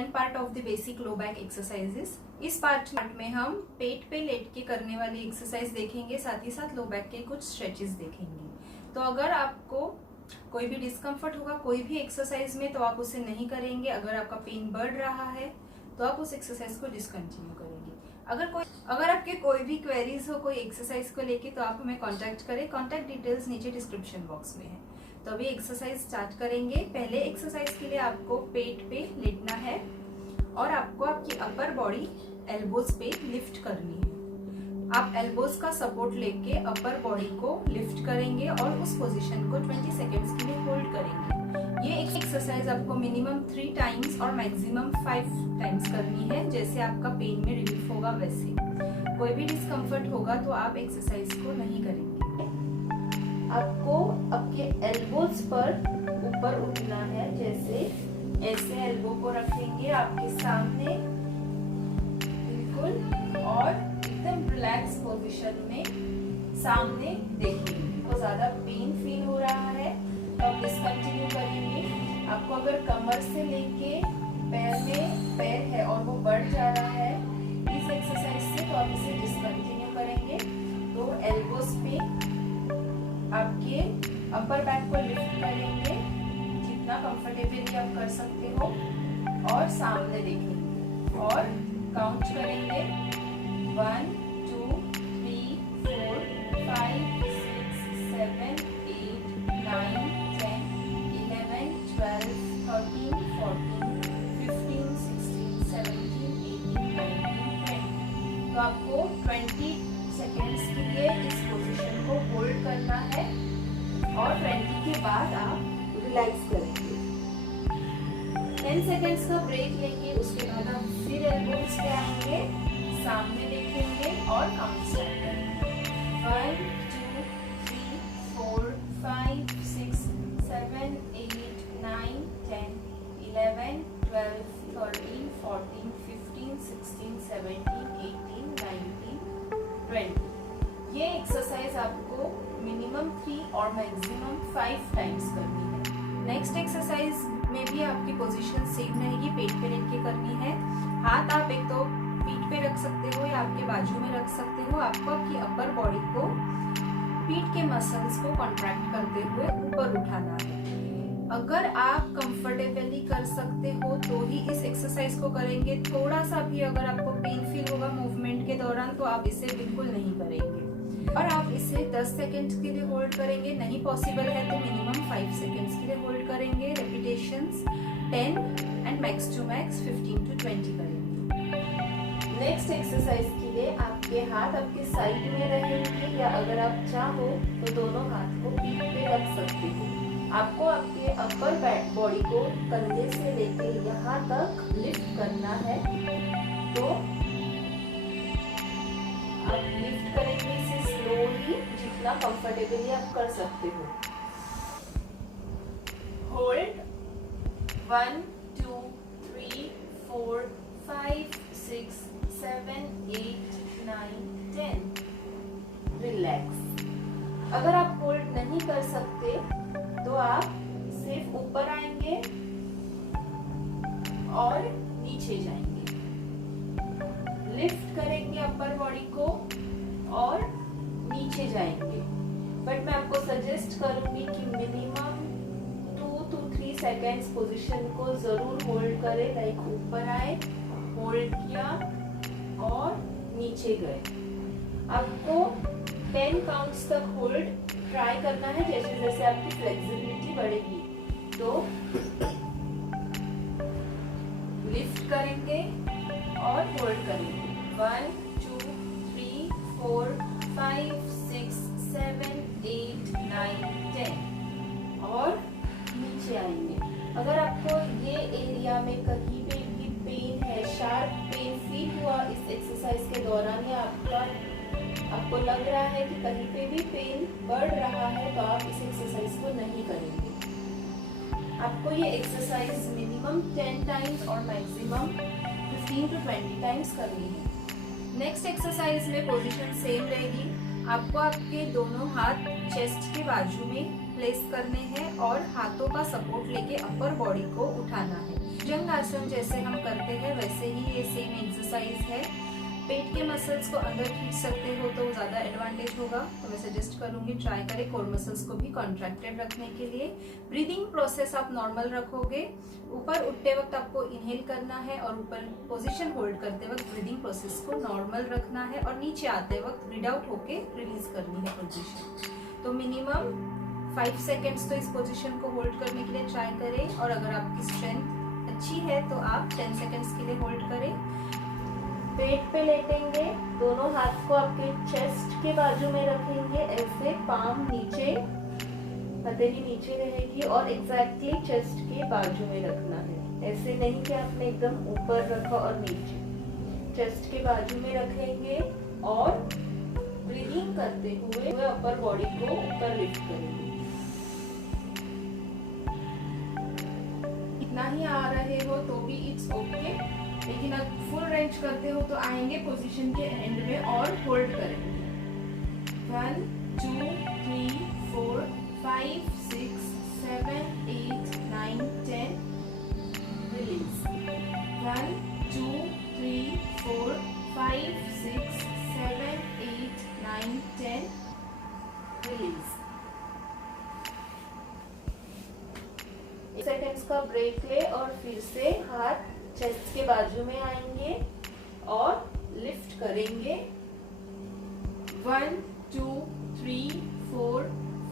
Second part of the basic low back exercises. इस part में हम पेट पे लेट के करने वाली एक्सरसाइज देखेंगे, साथ ही साथ लो बैक के कुछ स्ट्रेचेस देखेंगे। तो अगर आपको कोई भी डिस्कम्फर्ट होगा कोई भी एक्सरसाइज में तो आप उसे नहीं करेंगे। अगर आपका पेन बढ़ रहा है तो आप उस एक्सरसाइज को डिसकंटिन्यू करेंगे। अगर आपके कोई भी क्वेरीज हो कोई एक्सरसाइज को लेके तो आप हमें कांटेक्ट करें। कांटेक्ट डिटेल्स नीचे डिस्क्रिप्शन बॉक्स में है। तो अभी एक्सरसाइज स्टार्ट करेंगे। पहले एक्सरसाइज के लिए आपको पेट पे लेटना है और आपको आपकी अपर बॉडी एल्बोज पे लिफ्ट करनी है। आप एल्बोज का सपोर्ट लेके अपर बॉडी को लिफ्ट करेंगे और उस पोजीशन को 20 सेकेंड्स के लिए होल्ड करेंगे। ये एक्सरसाइज आपको मिनिमम 3 टाइम्स और मैक्सिमम 5 टाइम्स करनी है। जैसे आपका पेन में रिलीफ होगा वैसे। कोई भी डिस्कम्फर्ट होगा तो आप एक्सरसाइज को नहीं करेंगे। आपको आपके एल्बोज पर ऊपर उठना है। जैसे ऐसे एल्बो को रखेंगे आपके सामने बिल्कुल और एकदम रिलैक्स पोजीशन में सामने देखेंगे। तो ज्यादा पेन फील हो रहा है तो आप डिसकंटिन्यू करेंगे। आपको अगर कमर से लेके पैर में पैर है और वो बढ़ जा रहा है इस एक्सरसाइज से तो आप इसे डिसकंटिन्यू करेंगे। तो एल्बोज पे आपके अपर बैक को लिफ्ट करेंगे जितना कंफर्टेबली आप कर सकते हो और सामने देखेंगे और काउंट करेंगे 1 2 3 4 5 6 7 8 9 10 11 12 13 14 15 16 17 18 19 20। तो आपको 20 सेकेंड्स के लिए इस पोजीशन को होल्ड करना है और 20 के बाद आप रिलैक्स करेंगे। 10 सेकेंड्स का ब्रेक लेंगे। उसके बाद आप फिर एल्बोज पे आएंगे, सामने देखेंगे और काउंट स्टार्ट करेंगे 1 2 3 4 5 6 7 8 9 10 11 12 13 14 15 16 17 18 19 20। ये एक्सरसाइज आपको मिनिमम 3 और मैक्सिमम 5 टाइम्स करनी है। नेक्स्ट एक्सरसाइज में भी आपकी पोजीशन सेम रहेगी, पेट पे लेट के करनी है। हाथ आप एक तो पीठ पे रख सकते हो या आपके बाजू में रख सकते हो। आपको आपकी अपर बॉडी को पीठ के मसल्स को कॉन्ट्रैक्ट करते हुए ऊपर उठाना है। अगर आप कंफर्टेबली कर सकते हो तो ही इस एक्सरसाइज को करेंगे। थोड़ा सा भी अगर आपको पेन फील होगा मूवमेंट के दौरान तो आप इसे बिल्कुल नहीं करेंगे और आप इसे 10 सेकेंड्स के लिए होल्ड करेंगे। नहीं पॉसिबल है तो मिनिमम 5 सेकेंड्स के लिए होल्ड करेंगे। Repetitions 10 and max to max 15 to 20 करेंगे। नेक्स्ट एक्सरसाइज के लिए आपके हाथ आपके साइड में रहेंगे या अगर आप चाहो तो दोनों हाथ को पीठ पे रख सकते हो। आपको आपके अपर बॉडी को कंधे से लेके यहाँ तक लिफ्ट करना है। तो आप लिफ्ट करेंगे इसे स्लोली जितना कंफर्टेबली आप कर सकते हो। होल्ड 1 2 3 4 5 6 7 8 9 10। रिलैक्स। अगर आप होल्ड नहीं कर सकते तो आप सिर्फ ऊपर आएंगे और नीचे जाएंगे। लिफ्ट करेंगे अपर बॉडी को और नीचे जाएंगे। बट मैं आपको सजेस्ट करूंगी कि मिनिमम 2 to 3 सेकेंड्स पोजीशन को जरूर होल्ड करें। लाइक ऊपर आए, होल्ड किया और नीचे गए। आपको 10 काउंट्स तक होल्ड ट्राई करना है। जैसे जैसे आपकी फ्लेक्सिबिलिटी बढ़ेगी तो लिफ्ट करेंगे और होल्ड करेंगे 1 2 3 4 5 6 7 8 9 10 और नीचे आएंगे। अगर आपको ये एरिया में कहीं पे भी पेन है, शार्प पेन फील हुआ इस एक्सरसाइज के दौरान या आपको लग रहा है कि कहीं पे भी पेन बढ़ रहा है तो आप इस एक्सरसाइज को नहीं करेंगे। आपको ये एक्सरसाइज मिनिमम 10 टाइम्स और मैक्सिमम 15 to 20 टाइम्स करनी है। नेक्स्ट एक्सरसाइज में पोजीशन सेम रहेगी। आपको आपके दोनों हाथ चेस्ट के बाजू में प्लेस करने हैं और हाथों का सपोर्ट लेके अपर बॉडी को उठाना है। भुजंग आसन जैसे हम करते हैं वैसे ही ये सेम एक्सरसाइज है। पेट के मसल्स को अंदर खींच सकते हो तो ज़्यादा एडवांटेज होगा, तो मैं सजेस्ट करूंगी ट्राई करें कोर मसल्स को भी कॉन्ट्रैक्टेड रखने के लिए। ब्रीदिंग प्रोसेस आप नॉर्मल रखोगे। ऊपर उठते वक्त आपको इनहेल करना है और ऊपर पोजीशन होल्ड करते वक्त ब्रीदिंग प्रोसेस को नॉर्मल रखना है और नीचे आते वक्त ब्रीद आउट होके रिलीज करनी है पोजीशन। तो मिनिमम 5 सेकेंड्स तो इस पोजीशन को होल्ड करने के लिए ट्राई करें, और अगर आपकी स्ट्रेंथ अच्छी है तो आप 10 सेकेंड्स के लिए होल्ड करें। पेट पे लेटेंगे, दोनों हाथ को आपके चेस्ट के बाजू में रखेंगे, ऐसे पाम नीचे, हथेली नीचे रहेगी और एग्जैक्टली चेस्ट के बाजू में रखना है। ऐसे नहीं कि आपने एकदम ऊपर रखा और नीचे, चेस्ट के बाजू में रखेंगे और ब्रीदिंग करते हुए अपर बॉडी को ऊपर लिफ्ट करेंगे। इतना ही आ रहे हो तो भी इट्स ओके, लेकिन अब फुल रेंज करते हो तो आएंगे पोजीशन के एंड में और होल्ड करेंगे। 1 2 3 4 5 6 7 8 9 10 रिलीज। 1 2 3 4 5 6 7 8 9 10 रिलीज। सेकेंड्स का ब्रेक ले और फिर से हाथ चेस्ट के बाजू में आएंगे और लिफ्ट करेंगे। 1 2 3 4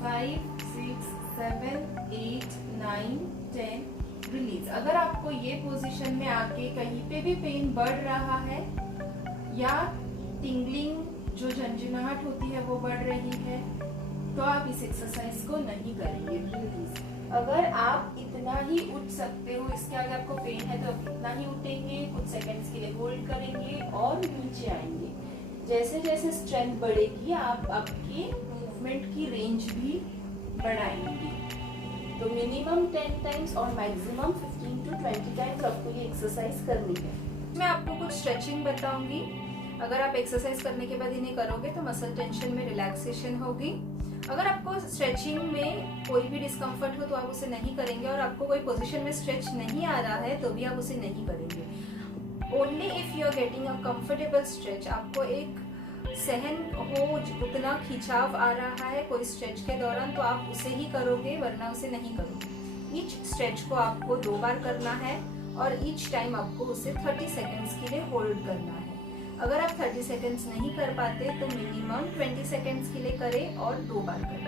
5 6 7 8 9 10 रिलीज। अगर आपको ये पोजीशन में आके कहीं पे भी पेन बढ़ रहा है या टिंगलिंग जो झंझनाहट होती है वो बढ़ रही है तो आप इस एक्सरसाइज को नहीं करेंगे। रिलीज। अगर आप इतना ही उठ सकते हो, इसके आगे आपको पेन है तो आप इतना ही उठेंगे, कुछ सेकंड्स के लिए होल्ड करेंगे और नीचे आएंगे। जैसे जैसे स्ट्रेंथ बढ़ेगी आप आपकी मूवमेंट की रेंज भी बढ़ाएंगे। तो मिनिमम 10 टाइम्स और मैक्सिमम 15 to 20 टाइम्स आपको ये एक्सरसाइज करनी है। मैं आपको कुछ स्ट्रेचिंग बताऊंगी। अगर आप एक्सरसाइज करने के बाद इन्हें करोगे तो मसल टेंशन में रिलैक्सेशन होगी। अगर आपको स्ट्रेचिंग में कोई भी डिस्कम्फर्ट हो तो आप उसे नहीं करेंगे, और आपको कोई पोजीशन में स्ट्रेच नहीं आ रहा है तो भी आप उसे नहीं करेंगे। Only if you are getting a comfortable stretch, आपको एक सहन हो, उतना खिंचाव आ रहा है कोई स्ट्रेच के दौरान तो आप उसे ही करोगे, वरना उसे नहीं करोगे। ईच स्ट्रेच को आपको 2 बार करना है और ईच टाइम आपको उसे 30 सेकेंड्स के लिए होल्ड करना है। अगर आप 30 सेकेंड्स नहीं कर पाते तो मिनिमम 20 सेकेंड्स के लिए करें और 2 बार करें।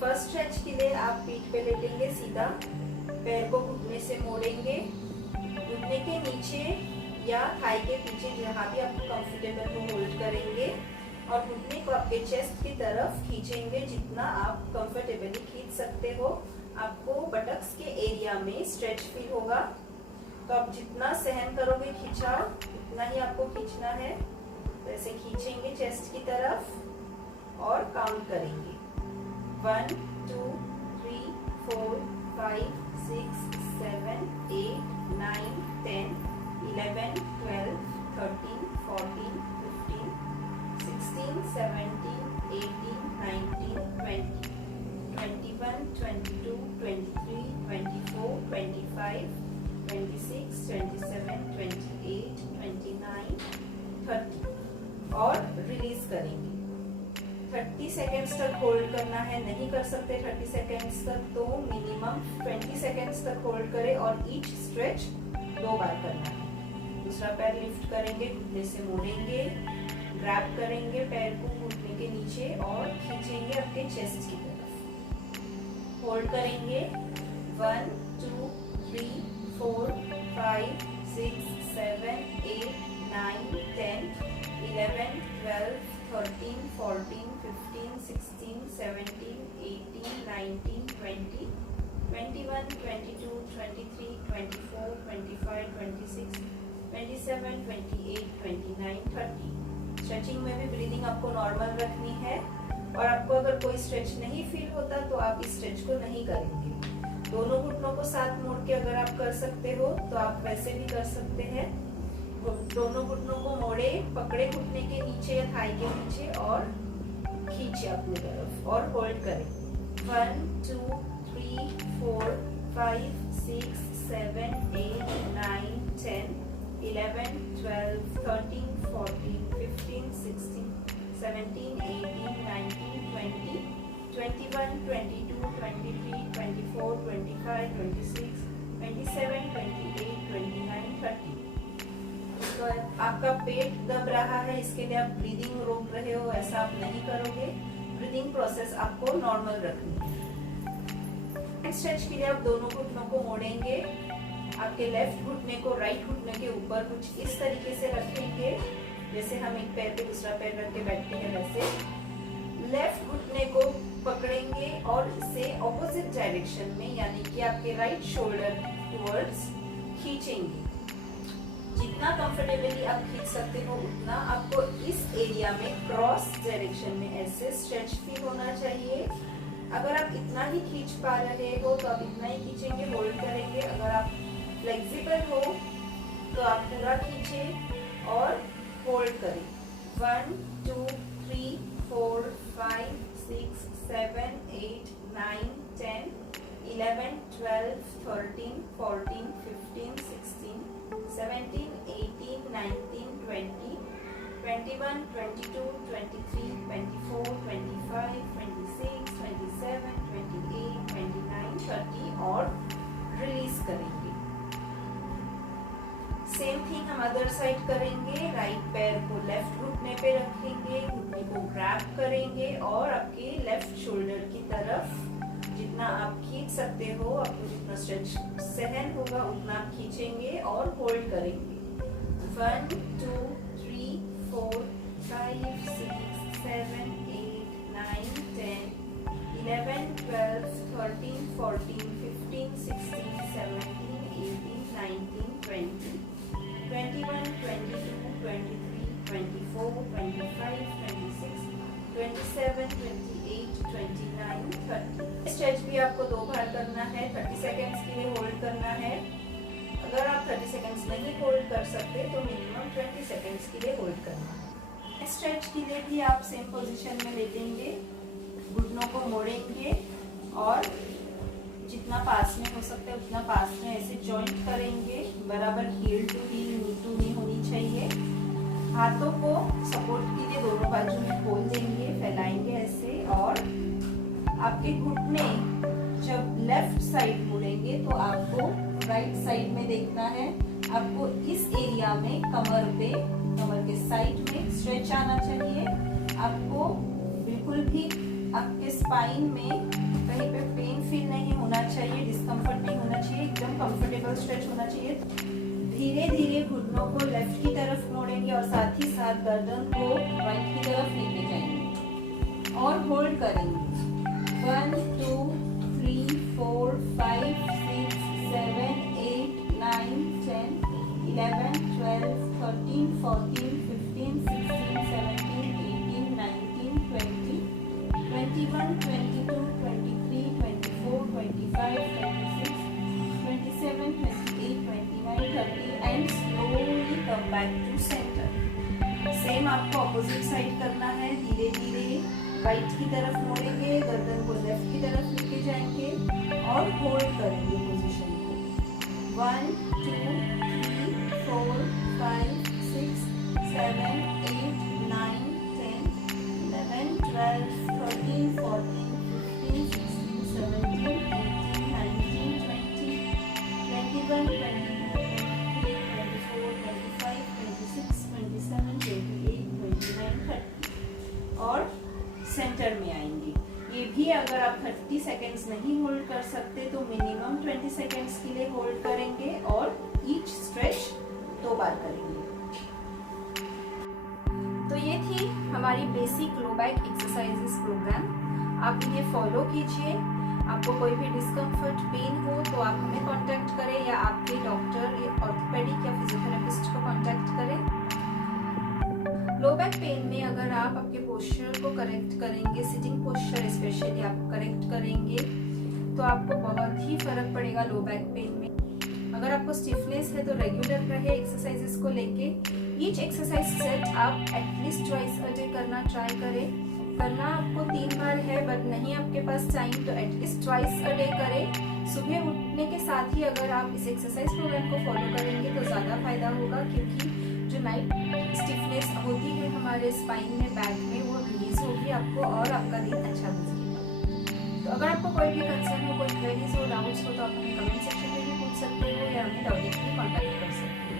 फर्स्ट स्ट्रेच के लिए आप पीठ पे लेटेंगे सीधा, पैर को घुटने से मोड़ेंगे, घुटने के नीचे या थाई के पीछे जहाँ भी आपको कंफर्टेबल हो होल्ड करेंगे और घुटने को आपके चेस्ट की तरफ खींचेंगे जितना आप कंफर्टेबली खींच सकते हो। आपको बटक्स के एरिया में स्ट्रेच फील होगा, तो आप जितना सहन करोगे खिंचाव उतना ही आपको खींचना है। तो ऐसे खींचेंगे चेस्ट की तरफ और काउंट करेंगे। 1 2 3 4 5 6 7 8 9 10 11 12 13 14 15 16 17 18 19 20 21 22 23 24 25 26 27 28 29 30 और रिलीज करेंगे। 30 सेकेंड्स तक होल्ड करना है। नहीं कर सकते 30 सेकेंड्स तक तो मिनिमम 20 सेकेंड्स तक होल्ड करें और ईच स्ट्रेच 2 बार करना है। दूसरा पैर लिफ्ट करेंगे, घुटने से मोड़ेंगे, ग्रैब करेंगे पैर को घुटने के नीचे और खींचेंगे आपके चेस्ट की तरफ। होल्ड करेंगे। 1 2 3 4 5 6 7 8 9 10 11 12 13 14 15 16 17 18 19 20 21 22 23 24 25 26 27 28 29 30। स्ट्रेचिंग में भी ब्रीदिंग आपको नॉर्मल रखनी है, और आपको अगर कोई स्ट्रेच नहीं फील होता तो आप इस स्ट्रेच को नहीं करेंगे। दोनों घुटनों को साथ मोड़ के अगर आप कर सकते हो तो आप वैसे भी कर सकते हैं। दोनों घुटनों को मोड़े, पकड़े घुटने के नीचे या थाई के नीचे और खींचे अपनी तरफ और होल्ड करें। 1 2 3 4 5 6 7 8 9 10 11 12 13 14 15 16 17 18 19 20 21 22 23 24 25 26 27 28 29 30। तो आपका पेट दब रहा है, इसके लिए आप ब्रीदिंग रोक रहे हो, ऐसा आप नहीं करोगे। ब्रीदिंग प्रोसेस आपको नॉर्मल रखनी है। स्ट्रेच के लिए आप दोनों घुटनों को मोड़ेंगे, आपके लेफ्ट घुटने को राइट घुटने के ऊपर कुछ इस तरीके से रखेंगे, जैसे हम एक पैर पे दूसरा पैर रख के बैठते हैं वैसे। लेफ्ट घुटने को पकड़ेंगे और इसे ऑपोजिट डायरेक्शन में, यानी कि आपके राइट शोल्डर टुवर्ड्स खींचेंगे। जितना कंफर्टेबली आप खींच सकते हो उतना आपको इस एरिया में क्रॉस डायरेक्शन में ऐसे स्ट्रेच फील होना चाहिए। अगर आप इतना ही खींच पा रहे हो तो आप इतना ही खींचेंगे, होल्ड करेंगे। अगर आप फ्लेक्सिबल हो तो आप पूरा खींचे और होल्ड करें। 1 2 3 4 5 6 7 8 9 10 11 12 13 14 15 16 17 18 19 20 21 22 23 24 25 26 27 28 29 30 और रिलीज करेंगे। सेम थिंग हम अदर साइड करेंगे। राइट पैर को लेफ्ट घुटने पे रखेंगे, घुटने को ग्रैब करेंगे और आपके लेफ्ट शोल्डर की तरफ जितना आप खींच सकते हो, आपको जितना स्ट्रेच सहन होगा उतना आप खींचेंगे और होल्ड करेंगे। 1 2 3 4 5 6 7 8 9 10 11 12 13 14 15 16 17 18 19 20 21 22 23 24 25 26 27 28 29 30। स्ट्रेच भी आपको 2 बार करना है, 30 सेकेंड्स के लिए होल्ड करना है। अगर आप 30 सेकेंड्स नहीं होल्ड कर सकते तो मिनिमम 20 सेकेंड्स के लिए होल्ड करना है। स्ट्रेच के लिए भी आप सेम पोजीशन में लेटेंगे, घुटनों को मोड़ेंगे और जितना पास में हो सकता है उतना पास में ऐसे जॉइंट करेंगे। बराबर heel to heel, knee to knee होनी चाहिए। हाथों को सपोर्ट के लिए दोनों बाजू में खोल देंगे, फैलाएंगे ऐसे। और आपके घुटने जब लेफ्ट साइड मुड़ेंगे तो आपको राइट साइड में देखना है। आपको इस एरिया में कमर के साइड में स्ट्रेच आना चाहिए। आपको बिल्कुल भी आपके स्पाइन में कहीं पे पेन फील नहीं होना चाहिए, डिस्कम्फर्ट नहीं होना चाहिए, एकदम कंफर्टेबल स्ट्रेच होना चाहिए। धीरे धीरे घुटनों को लेफ्ट की तरफ मोड़ेंगे और साथ ही साथ गर्दन को राइट की तरफ लेके जाएंगे और होल्ड करेंगे। 1 2 3 4 5 6 7 8 9 10 11 12 13 14 15 16 17 18 19 20 21 22 23 24 25 26 27 28 29 30 and slowly come back to center। Same आपको ऑपोजिट साइड करना है। धीरे धीरे राइट की तरफ मोड़ेंगे, गर्दन को लेफ्ट की तरफ लेके जाएंगे और होल्ड करेंगे पोजीशन को। 1 2 3 4 5 6 7 8 9 10 11 12 13 14 15 16 17 18 19 20 21 22 23 24 25 26 27 28 29 30 और सेंटर में आएंगे। ये भी अगर आप 30 सेकेंड्स नहीं होल्ड कर सकते तो मिनिमम 20 सेकेंड्स के लिए होल्ड करेंगे और ईच स्ट्रेच 2 बार करेंगे। तो ये थी हमारी basic low back exercises program. आप इन्हें फॉलो कीजिए। आपको कोई भी डिस्कम्फर्ट, पेन हो तो आप हमें कांटेक्ट करें या आपके डॉक्टर, ऑर्थोपेडिक या फिजियोथेरेपिस्ट को कांटेक्ट करें। लो बैक पेन में अगर आप आपके पोस्चर को करेक्ट करेंगे, सिटिंग पोस्चर स्पेशली आप करेक्ट करेंगे तो आपको बहुत ही फर्क पड़ेगा लो बैक पेन में। अगर आपको स्टिफनेस है तो रेगुलर रहे एक्सरसाइजेस को लेके। ईच एक्सरसाइज सेट आप एटलीस्ट ट्वाइस अ डे करना ट्राई करें। करना आपको 3 बार है, बट नहीं आपके पास टाइम तो एटलीस्ट ट्वाइस अ डे करें। सुबह उठने के साथ ही अगर आप इस एक्सरसाइज प्रोग्राम को फॉलो करेंगे तो ज़्यादा फायदा होगा, क्योंकि जो नाइट स्टिफनेस होती है हमारे स्पाइन में, बैक में, वो रिलीज होगी आपको और आपका दिन अच्छा गुजरेगा। तो अगर आपको कोई भी कंसर्न हो, कोई क्वेरीज हो, डाउट्स हो, तो आप हमें कमेंट सेक्शन में भी पूछ सकते हो या हमें डायरेक्टली कॉन्टैक्ट कर सकते हो।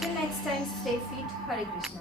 Till next time, stay fit. Hare Krishna.